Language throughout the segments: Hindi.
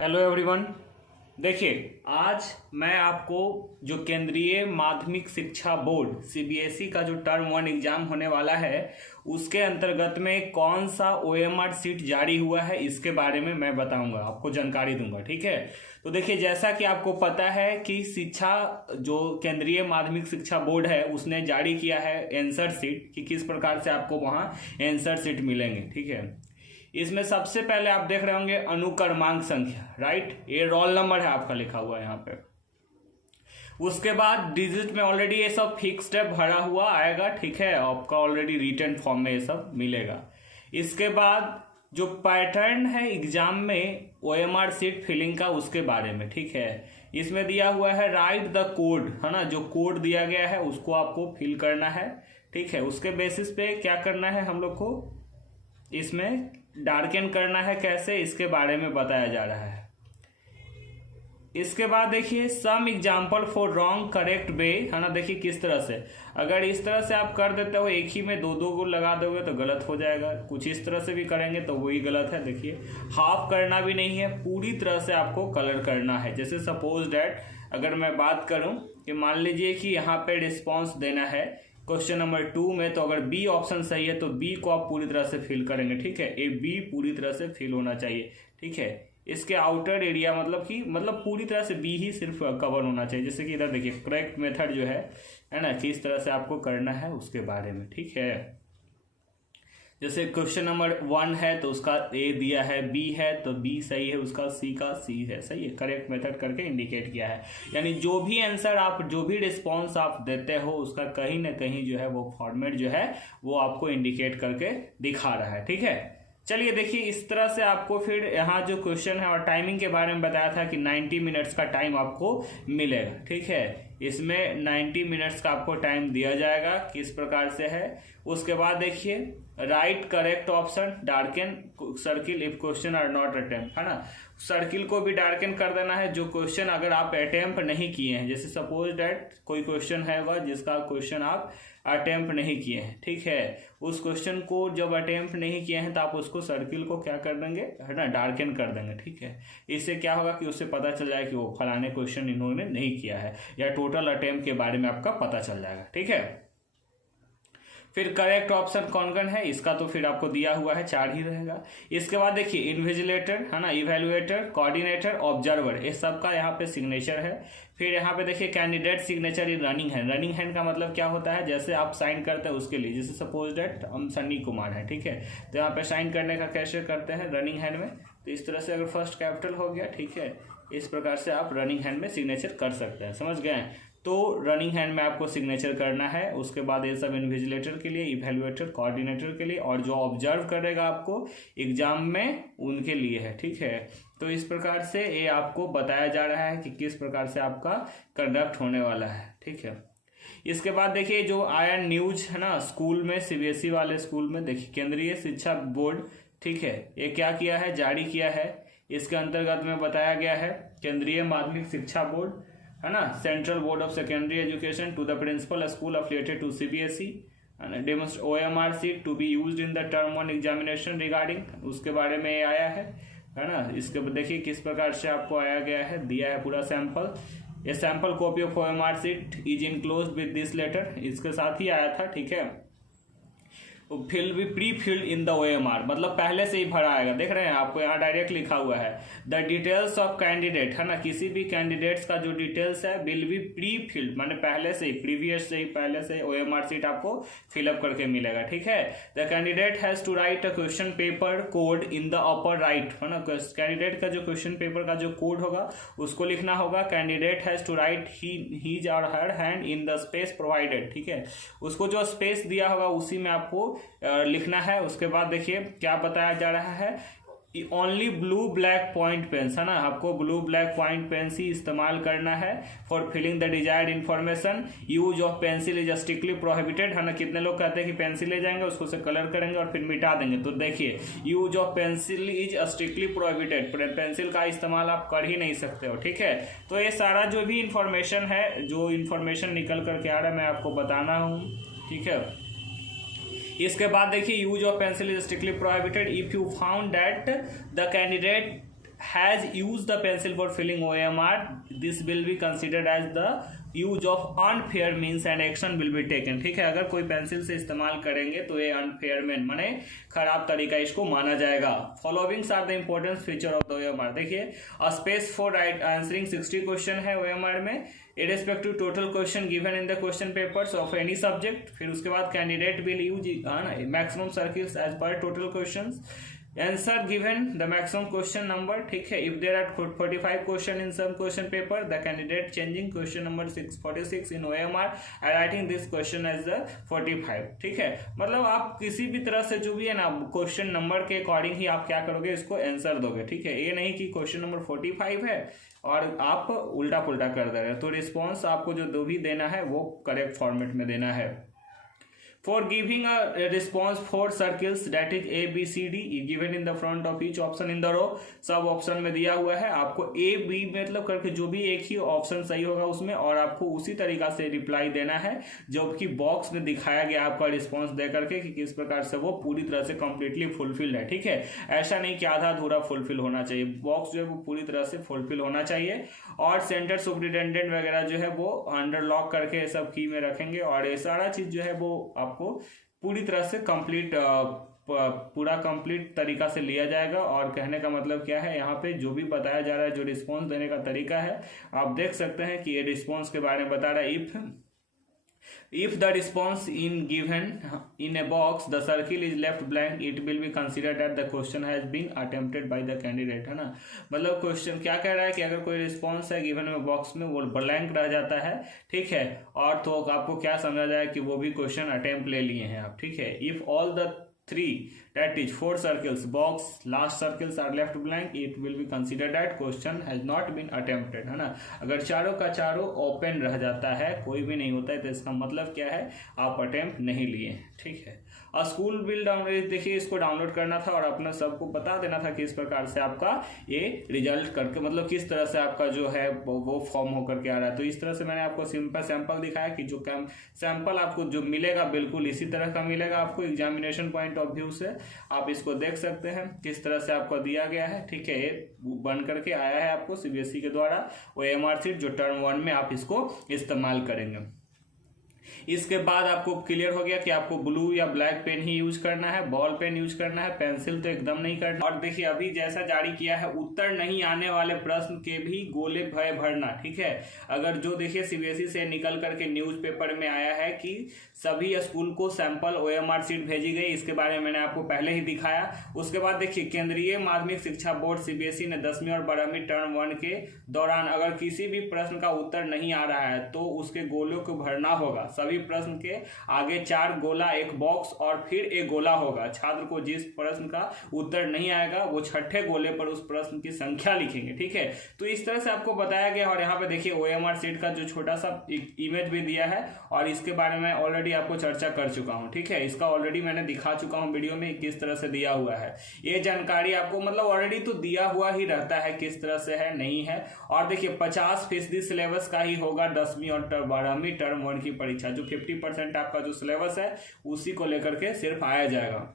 Hello everyone. देखिए, आज मैं आपको जो केंद्रीय माध्यमिक शिक्षा बोर्ड सीबीएसई का जो टर्म 1 एग्जाम होने वाला है उसके अंतर्गत में कौन सा ओएमआर सीट जारी हुआ है इसके बारे में मैं बताऊंगा, आपको जानकारी दूंगा। ठीक है, तो देखिए, जैसा कि आपको पता है कि शिक्षा जो केंद्रीय माध्यमिक शिक्षा बोर्ड है उसने जारी किया है आंसर सीट कि किस प्रकार से आपको वहां आंसर सीट मिलेंगे। ठीक है, इसमें सबसे पहले आप देख रहे होंगे अनुक्रमांक संख्या, राइट, ये रोल नंबर है आपका लिखा हुआ है यहाँ पे। उसके बाद डिजिट में ऑलरेडी ये सब फिक्स्ड है, भरा हुआ आएगा। ठीक है, आपका ऑलरेडी रिटन फॉर्म में ये सब मिलेगा। इसके बाद जो पैटर्न है एग्जाम में ओएमआर सीट फिलिंग का उसके बारे में, ठीक है, इसमें दिया हुआ है राइट द कोड, है ना, जो कोड दिया गया है उसको आपको फिल करना है। ठीक है, उसके बेसिस पे क्या करना है हम लोग को इसमें डार्कन करना है, कैसे, इसके बारे में बताया जा रहा है। इसके बाद देखिए some example for wrong correct way, है ना, देखिए किस तरह से, अगर इस तरह से आप कर देते हो एक ही में दो दो को लगा दोगे तो गलत हो जाएगा, कुछ इस तरह से भी करेंगे तो वही गलत है। देखिए, हाफ करना भी नहीं है, पूरी तरह से आपको कलर करना है। जैसे सपोज डैट अगर मैं बात करूं कि मान लीजिए कि यहाँ पे रिस्पॉन्स देना है क्वेश्चन नंबर 2 में, तो अगर बी ऑप्शन सही है तो बी को आप पूरी तरह से फिल करेंगे। ठीक है, ए बी पूरी तरह से फिल होना चाहिए। ठीक है, इसके आउटर एरिया मतलब पूरी तरह से बी ही सिर्फ कवर होना चाहिए। जैसे कि इधर देखिए करेक्ट मेथड जो है ना, किस तरह से आपको करना है उसके बारे में। ठीक है, जैसे क्वेश्चन नंबर 1 है तो उसका ए दिया है, बी है तो बी सही है, उसका सी का सी है, सही है, करेक्ट मेथड करके इंडिकेट किया है। यानी जो भी आंसर आप, जो भी रिस्पॉन्स आप देते हो उसका कहीं ना कहीं जो है वो फॉर्मेट जो है वो आपको इंडिकेट करके दिखा रहा है। ठीक है, चलिए देखिए, इस तरह से आपको फिर यहाँ जो क्वेश्चन है और टाइमिंग के बारे में बताया था कि 90 मिनट्स का टाइम आपको मिलेगा। ठीक है, इसमें 90 मिनट्स का आपको टाइम दिया जाएगा, किस प्रकार से है। उसके बाद देखिए right correct option, darken circle if question are not attempt, है ना, सर्किल को भी डार्कन कर देना है जो क्वेश्चन अगर आप अटेम्प्ट नहीं किए हैं। जैसे सपोज डैट कोई क्वेश्चन है जिसका क्वेश्चन आप अटेम्प्ट नहीं किए हैं, ठीक है, उस क्वेश्चन को जब अटेम्प्ट नहीं किए हैं तो आप उसको सर्किल को क्या कर देंगे, है ना, डार्कन कर देंगे। ठीक है, इससे क्या होगा कि उससे पता चल जाएगा कि वो फलाने क्वेश्चन इन्होंने नहीं किया है, या टोटल अटेम्प्ट के बारे में आपका पता चल जाएगा। ठीक है, फिर करेक्ट ऑप्शन कौन कौन है इसका तो फिर आपको दिया हुआ है, 4 ही रहेगा। इसके बाद देखिए इन्विजिलेटर, है ना, इवेल्युएटर, कोऑर्डिनेटर, ऑब्जर्वर, ये सबका यहाँ पे सिग्नेचर है। फिर यहाँ पे देखिए कैंडिडेट सिग्नेचर इन रनिंग हैंड। रनिंग हैंड का मतलब क्या होता है, जैसे आप साइन करते हैं उसके लिए, जैसे सपोज डेट हम सन्नी कुमार है, ठीक है, तो यहाँ पे साइन करने का कैसे करते हैं रनिंग हैंड में, तो इस तरह से अगर फर्स्ट कैपिटल हो गया, ठीक है, इस प्रकार से आप रनिंग हैंड में सिग्नेचर कर सकते हैं, समझ गए। तो रनिंग हैंड में आपको सिग्नेचर करना है। उसके बाद ये सब इन्विजिलेटर के लिए, इवेल्युएटर, कोऑर्डिनेटर के लिए, और जो ऑब्जर्व करेगा आपको एग्जाम में उनके लिए है। ठीक है, तो इस प्रकार से ये आपको बताया जा रहा है कि किस प्रकार से आपका कंडक्ट होने वाला है। ठीक है, इसके बाद देखिए जो आया न्यूज, है ना, स्कूल में, सीबीएसई वाले स्कूल में, देखिए केंद्रीय शिक्षा बोर्ड, ठीक है, ये क्या किया है, जारी किया है। इसके अंतर्गत में बताया गया है केंद्रीय माध्यमिक शिक्षा बोर्ड, है ना, central board of secondary education to the principal school affiliated to CBSE डेमोस्ट OMR sheet to be used in the term 1 examination regarding, उसके बारे में ये आया है ना। इसके देखिए किस प्रकार से आपको आया गया है, दिया है पूरा सैंपल। ये sample copy of OMR sheet is enclosed with this letter, इसके साथ ही आया था। ठीक है, फिल भी pre filled in the OMR, मतलब पहले से ही भरा आएगा। देख रहे हैं आपको यहाँ डायरेक्ट लिखा हुआ है द डिटेल्स ऑफ कैंडिडेट, है ना, किसी भी कैंडिडेट्स का जो डिटेल्स है विल बी प्री फिल्ड, माने पहले से ही, प्रीवियस से ही, पहले से ओएमआर सीट आपको फिलअप करके मिलेगा। ठीक है, the candidate has to write a question paper code in the upper right, है ना, कैंडिडेट का जो क्वेश्चन पेपर का जो कोड होगा उसको लिखना होगा। Candidate has to write his और her hand in the space provided, ठीक है, उसको जो स्पेस दिया होगा उसी में आपको लिखना है। उसके बाद देखिए क्या बताया जा रहा है, only blue black point pens, है ना, आपको ब्लू ब्लैक पॉइंट पेन्स ही इस्तेमाल करना है for filling the desired information. Use of pencil is strictly prohibited, है ना, कितने लोग कहते हैं कि पेंसिल ले जाएंगे उसको से कलर करेंगे और फिर मिटा देंगे, तो देखिए use of pencil is strictly prohibited, pencil का इस्तेमाल आप कर ही नहीं सकते हो। ठीक है, तो ये सारा जो भी इंफॉर्मेशन है, जो इन्फॉर्मेशन निकल करके आ रहा है मैं आपको बताना हूँ। ठीक है, इसके बाद देखिए use of pencil is strictly prohibited if you found that the candidate has used the pencil for filling OMR, this will be considered as the use of unfair means and action will be taken. ठीक है, अगर कोई पेंसिल से इस्तेमाल करेंगे तो ये अनफेयर मीन माने खराब तरीका इसको माना जाएगा। Followings are the important feature of the OMR. देखिए, a space for write answering 60 question है ओएमआर में, irrespective total question given in the question papers of any subject. फिर उसके बाद candidate will use maximum circles as per total questions. Answer given the maximum question number। ठीक है, if there are 45 question in some question paper, the candidate changing question number 46 in OMR and writing this question as the 45। ठीक है, मतलब आप किसी भी तरह से जो भी है ना क्वेश्चन नंबर के अकॉर्डिंग ही आप क्या करोगे, इसको आंसर दोगे। ठीक है, ये नहीं कि क्वेश्चन नंबर 45 है और आप उल्टा पुल्टा कर दे रहे हो। तो रिस्पॉन्स आपको जो भी देना है वो करेक्ट फॉर्मेट में देना है। For giving a response, 4 circles that is A, B, C, D given in the front of each option in the row। सब ऑप्शन में दिया हुआ है, आपको A, B मतलब करके जो भी एक ही ऑप्शन सही होगा उसमें, और आपको उसी तरीका से रिप्लाई देना है जो कि बॉक्स में दिखाया गया आपका रिस्पॉन्स दे करके कि किस प्रकार से वो पूरी तरह से कंप्लीटली फुलफिल्ड है। ठीक है, ऐसा नहीं कि आधा अधूरा फुलफिल होना चाहिए, बॉक्स जो है वो पूरी तरह से फुलफिल होना चाहिए। और सेंटर सुपरिटेंडेंट वगैरह जो है वो अंडर लॉक करके सब की में रखेंगे, और ये सारा चीज जो है वो आपको पूरी तरह से पूरा कंप्लीट तरीका से लिया जाएगा। और कहने का मतलब क्या है, यहाँ पे जो भी बताया जा रहा है, जो रिस्पॉन्स देने का तरीका है, आप देख सकते हैं कि ये रिस्पॉन्स के बारे में बता रहा है। If the response in given in a box the circle is left blank, it will be considered that the question has been attempted by the candidate। है ना, मतलब क्वेश्चन क्या कह रहा है कि अगर कोई रिस्पॉन्स है गिवन में बॉक्स में वो ब्लैंक रह जाता है, ठीक है, और तो आपको क्या समझा जाए कि वो भी क्वेश्चन अटेम्प्ट ले लिए हैं आप। ठीक है, if all the 3 that is 4 circles box last circles are left blank, it will be considered that question has not been attempted। है ना, अगर चारों का चारों ओपन रह जाता है, कोई भी नहीं होता है, तो इसका मतलब क्या है, आप अटेम्प्ट नहीं लिए। ठीक है, स्कूल बिल डाउनलोड, देखिए इसको डाउनलोड करना था और अपना सबको बता देना था कि इस प्रकार से आपका ये रिजल्ट करके मतलब किस तरह से आपका जो है वो फॉर्म होकर के आ रहा है। तो इस तरह से मैंने आपको सिंपल सैंपल दिखाया कि जो सैंपल आपको जो मिलेगा बिल्कुल इसी तरह का मिलेगा आपको एग्जामिनेशन पॉइंट ऑफ व्यू से। आप इसको देख सकते हैं किस तरह से आपको दिया गया है। ठीक है, ये बन करके आया है आपको सीबीएसई के द्वारा, वो OMR शीट जो टर्म 1 में आप इसको इस्तेमाल करेंगे। इसके बाद आपको क्लियर हो गया कि आपको ब्लू या ब्लैक पेन ही यूज करना है, बॉल पेन यूज करना है, पेंसिल तो एकदम नहीं करना। और देखिए अभी जैसा जारी किया है, उत्तर नहीं आने वाले प्रश्न के भी गोले भय भरना। ठीक है, अगर जो देखिए सीबीएसई से निकल करके न्यूज़पेपर में आया है कि सभी स्कूल को सैंपल OMR शीट भेजी गई, इसके बारे में मैंने आपको पहले ही दिखाया। उसके बाद देखिए केंद्रीय माध्यमिक शिक्षा बोर्ड सीबीएसई ने 10वीं और 12वीं टर्म 1 के दौरान अगर किसी भी प्रश्न का उत्तर नहीं आ रहा है तो उसके गोलों को भरना होगा। सभी प्रश्न के आगे 4 गोला, एक बॉक्स और फिर एक गोला होगा। छात्र को जिस प्रश्न का उत्तर नहीं आएगा वो छठे गोले पर उस प्रश्न की संख्या लिखेंगे। ठीक है, तो इस तरह से आपको बताया गया। और यहाँ पे देखिए OMR शीट का जो छोटा सा इमेज भी दिया है और इसके बारे में ऑलरेडी आपको चर्चा कर चुका हूँ। ठीक है, इसका ऑलरेडी मैंने दिखा चुका हूँ वीडियो में किस तरह से दिया हुआ है। ये जानकारी आपको मतलब ऑलरेडी तो दिया हुआ ही रहता है किस तरह से है नहीं है। और देखिए 50% सिलेबस का ही होगा 10वीं और 12वीं टर्म 1 की परीक्षा, जो 50% आपका जो सिलेबस है उसी को लेकर के सिर्फ आया जाएगा।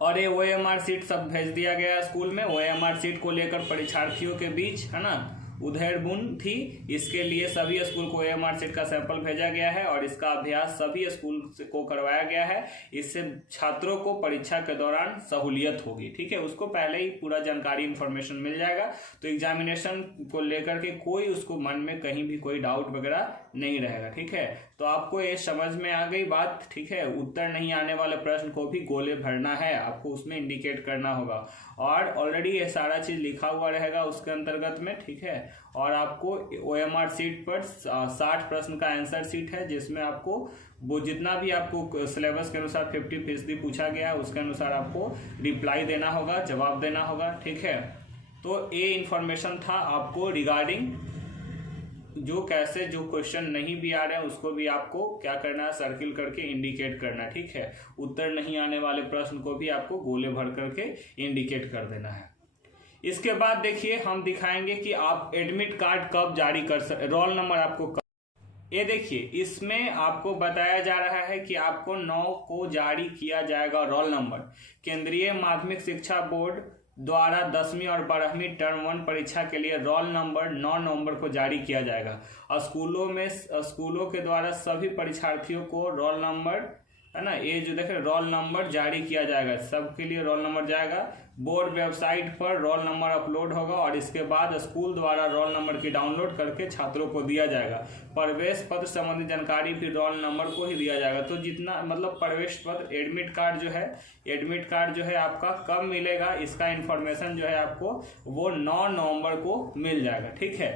और ये OMR शीट सब भेज दिया गया स्कूल में। OMR शीट को लेकर परीक्षार्थियों के बीच है ना उधेड़बुन थी, इसके लिए सभी स्कूल को OMR शीट का सैंपल भेजा गया है और इसका अभ्यास सभी स्कूल को करवाया गया है। इससे छात्रों को परीक्षा के दौरान सहूलियत होगी। ठीक है, उसको पहले ही पूरा जानकारी इन्फॉर्मेशन मिल जाएगा, तो एग्जामिनेशन को लेकर के कोई उसको मन में कहीं भी कोई डाउट वगैरह नहीं रहेगा। ठीक है, तो आपको ये समझ में आ गई बात। ठीक है, उत्तर नहीं आने वाले प्रश्न को भी गोले भरना है, आपको उसमें इंडिकेट करना होगा और ऑलरेडी ये सारा चीज लिखा हुआ रहेगा उसके अंतर्गत में। ठीक है, और आपको OMR शीट पर 60 प्रश्न का आंसर शीट है, जिसमें आपको वो जितना भी आपको सिलेबस के अनुसार 50% पूछा गया है उसके अनुसार आपको रिप्लाई देना होगा, जवाब देना होगा। ठीक है, तो ये इंफॉर्मेशन था आपको रिगार्डिंग जो कैसे जो क्वेश्चन नहीं भी आ रहे हैं उसको भी आपको क्या करना है, सर्किल करके इंडिकेट करना है। ठीक है, उत्तर नहीं आने वाले प्रश्न को भी आपको गोले भर करके इंडिकेट कर देना है। इसके बाद देखिए हम दिखाएंगे कि आप एडमिट कार्ड कब जारी कर सकते, रोल नंबर आपको कब। ये देखिए इसमें आपको बताया जा रहा है कि आपको 9 को जारी किया जाएगा रोल नंबर। केंद्रीय माध्यमिक शिक्षा बोर्ड द्वारा 10वीं और 12वीं टर्म 1 परीक्षा के लिए रोल नंबर 9 नवंबर को जारी किया जाएगा। और स्कूलों के द्वारा सभी परीक्षार्थियों को रोल नंबर, है ना, ये जो देख रहे रोल नंबर जारी किया जाएगा, सबके लिए रोल नंबर जाएगा। बोर्ड वेबसाइट पर रोल नंबर अपलोड होगा और इसके बाद स्कूल द्वारा रोल नंबर की डाउनलोड करके छात्रों को दिया जाएगा। प्रवेश पत्र संबंधी जानकारी भी रोल नंबर को ही दिया जाएगा। तो जितना मतलब प्रवेश पत्र, एडमिट कार्ड जो है आपका कब मिलेगा, इसका इंफॉर्मेशन जो है आपको वो 9 नवंबर को मिल जाएगा। ठीक है।